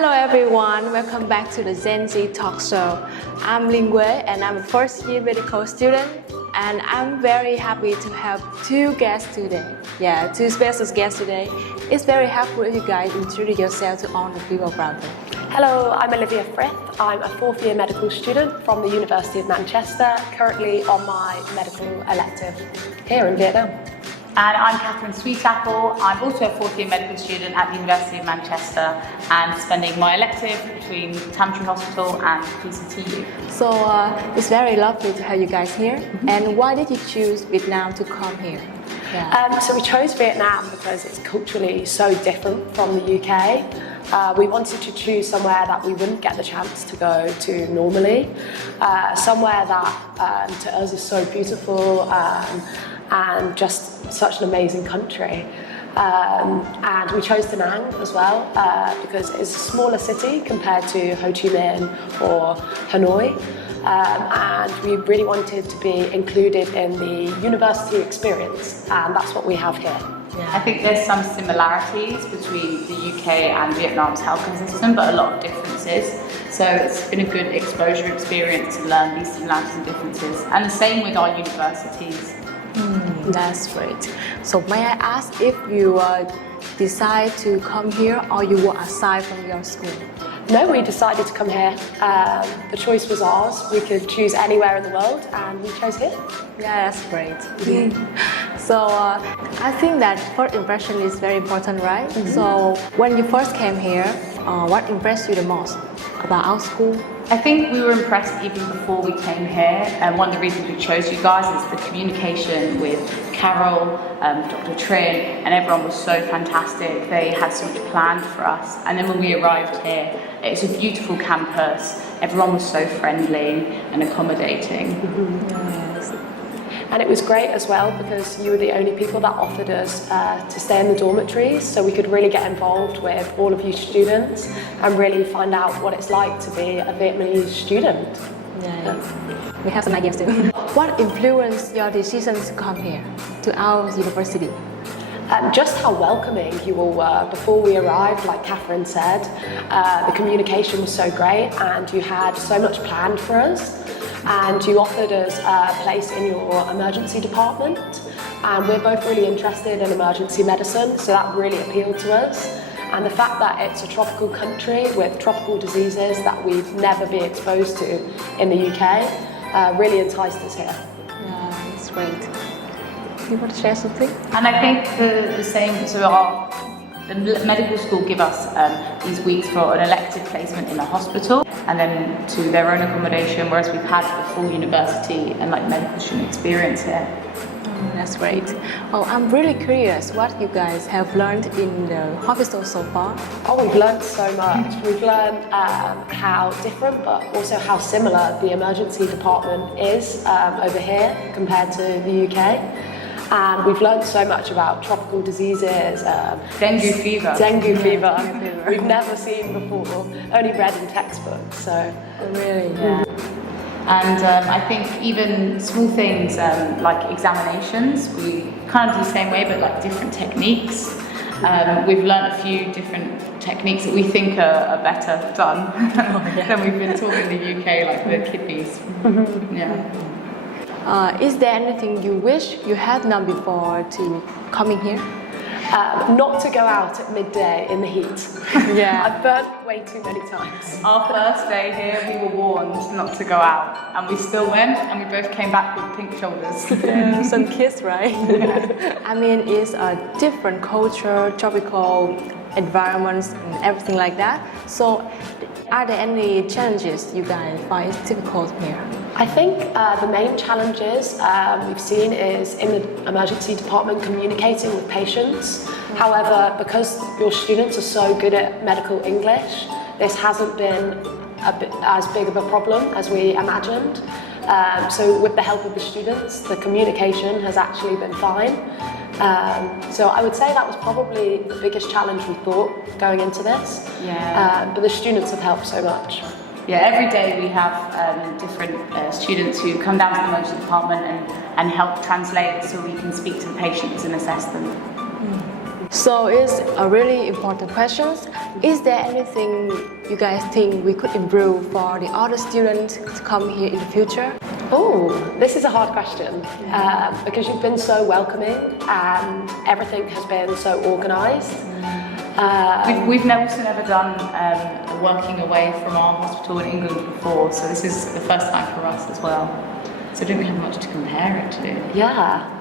Hello everyone, welcome back to the Gen Z talk show. I'm Linh Quế and I'm a first year medical student, and I'm very happy to have two guests today. Two special guests today. It's very helpful if you guys introduce yourself to all the people around you. Hello, I'm Olivia Frith. I'm a fourth year medical student from the University of Manchester, currently on my medical elective here in Vietnam. And I'm Catherine Sweetapple. I'm also a fourth year medical student at the University of Manchester and spending my elective between Tamtree Hospital and Pctu. So it's very lovely to have you guys here. Mm-hmm. And why did you choose Vietnam to come here? So we chose Vietnam because it's culturally so different from the UK. We wanted to choose somewhere that we wouldn't get the chance to go to normally, somewhere that to us is so beautiful and just such an amazing country. And we chose Da Nang as well because it's a smaller city compared to Ho Chi Minh or Hanoi. And we really wanted to be included in the university experience, and that's what we have here. I think there's some similarities between the UK and Vietnam's healthcare system, but a lot of differences. So it's been a good exposure experience to learn these similarities and differences. And the same with our universities. That's great. So may I ask if you decide to come here or you were assigned from your school? No, we decided to come here. The choice was ours. We could choose anywhere in the world and we chose here. Yeah, that's great. So I think that first impression is very important, right? Mm-hmm. So when you first came here, what impressed you the most about our school? I think we were impressed even before we came here, and one of the reasons we chose you guys is the communication with Carol, Dr. Trinh, and everyone was so fantastic. They had so much planned for us, and then when we arrived here, it's a beautiful campus. Everyone was so friendly and accommodating. Mm-hmm. And it was great as well because you were the only people that offered us to stay in the dormitories, so we could really get involved with all of you students and really find out what it's like to be a Vietnamese student. Yeah. We have some ideas too. What influenced your decision to come here, to our university? Just how welcoming you all were before we arrived, like Catherine said. The communication was so great and you had so much planned for us. And you offered us a place in your emergency department, and we're both really interested in emergency medicine, so that really appealed to us. And the fact that it's a tropical country with tropical diseases that we'd never be exposed to in the UK really enticed us here. Yeah, that's great. You want to share something? And I think the same, so the medical school give us these weeks for an elective placement in a hospital and then to their own accommodation, whereas we've had the full university and like medical student experience here. That's great. Well, I'm really curious what you guys have learned in the hospital so far. Oh, we've learned so much. We've learned how different but also how similar the emergency department is over here compared to the UK. And we've learned so much about tropical diseases. Dengue fever. Dengue fever. We've never seen before, only read in textbooks. So really, yeah. And I think even small things like examinations, we kind of do the same way, but like different techniques. We've learned a few different techniques that we think are better done than we've been taught in the UK, like the kidneys. Yeah. Is there anything you wish you had done before to coming here? Not to go out at midday in the heat. Yeah. I've burnt way too many times. Our first day here, we were warned not to go out, and we still went, and we both came back with pink shoulders. Yeah, some kids, right? I mean, it's a different culture, tropical environments, and everything like that. So, are there any challenges you guys find difficult here? I think the main challenges we've seen is in the emergency department communicating with patients. However, because your students are so good at medical English, this hasn't been as big of a problem as we imagined. So with the help of the students, the communication has actually been fine. So I would say that was probably the biggest challenge we thought going into this. Yeah. But the students have helped so much. Yeah, every day we have different students who come down to the emergency department and help translate so we can speak to the patients and assess them. So it's a really important question. Is there anything you guys think we could improve for the other students to come here in the future? Oh, this is a hard question because you've been so welcoming and everything has been so organised. We've also never done working away from our hospital in England before, so this is the first time for us as well. So I don't have much to compare it to. Yeah,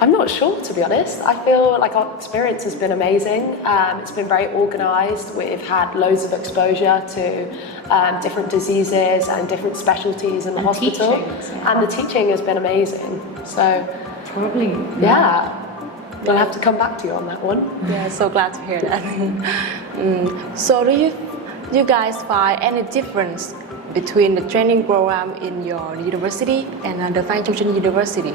I'm not sure, to be honest. I feel like our experience has been amazing. It's been very organised. We've had loads of exposure to different diseases and different specialties in the hospital. And the teaching has been amazing. So, probably, yeah. We'll have to come back to you on that one. Yeah, so glad to hear that. So do you guys find any difference between the training program in your university and the Phan Châu Trinh University?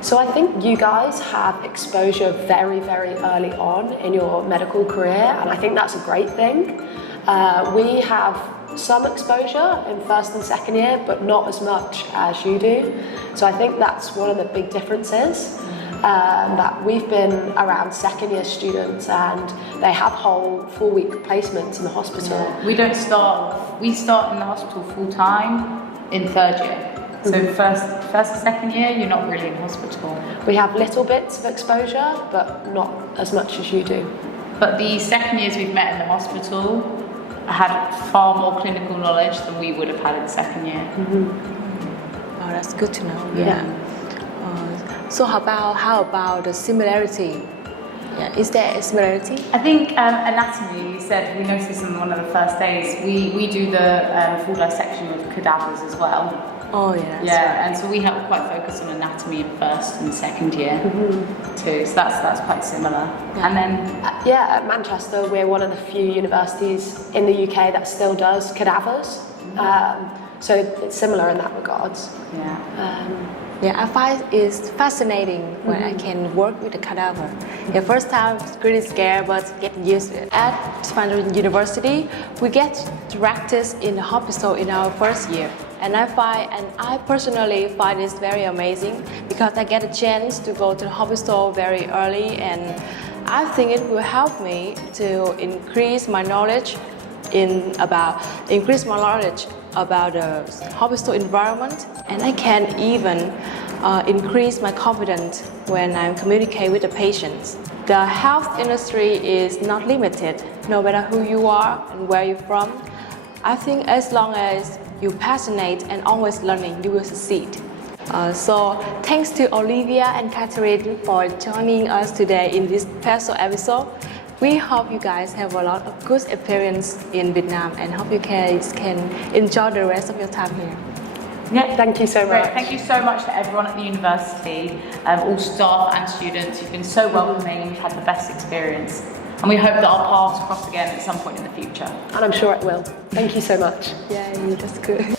So I think you guys have exposure very, very early on in your medical career, and I think that's a great thing. We have some exposure in first and second year, but not as much as you do. So I think that's one of the big differences. That we've been around second year students and they have whole 4-week placements in the hospital. We start in the hospital full time in third year. So first and second year, you're not really in hospital. We have little bits of exposure, but not as much as you do. But the second years we've met in the hospital had far more clinical knowledge than we would have had in the second year. Oh, that's good to know. Yeah. So how about the similarity? Yeah, is there a similarity? I think anatomy, you said we noticed this in one of the first days. We do the full dissection of cadavers as well. Oh yeah. Yeah, right. and so we help quite focus on anatomy in first and second year too. So that's quite similar. Yeah. And then at Manchester we're one of the few universities in the UK that still does cadavers. So it's similar in that regards. Yeah, I find it's fascinating when I can work with a cadaver. The first time it's pretty scared, but get used to it. At Phan Châu University, we get to practice in the hospital in our first year. And I personally find this very amazing because I get a chance to go to the hospital very early, and I think it will help me to increase my knowledge about the hospital environment, and I can even increase my confidence when I communicate with the patients. The health industry is not limited, no matter who you are and where you're from. I think as long as you're passionate and always learning, you will succeed. So thanks to Olivia and Catherine for joining us today in this special episode. We hope you guys have a lot of good experience in Vietnam and hope you guys can enjoy the rest of your time here. Yeah, thank you so much. great. Thank you so much to everyone at the university, all staff and students. You've been so welcoming and we've had the best experience. And we hope that our paths cross again at some point in the future. And I'm sure it will. Thank you so much. Yeah, that's good.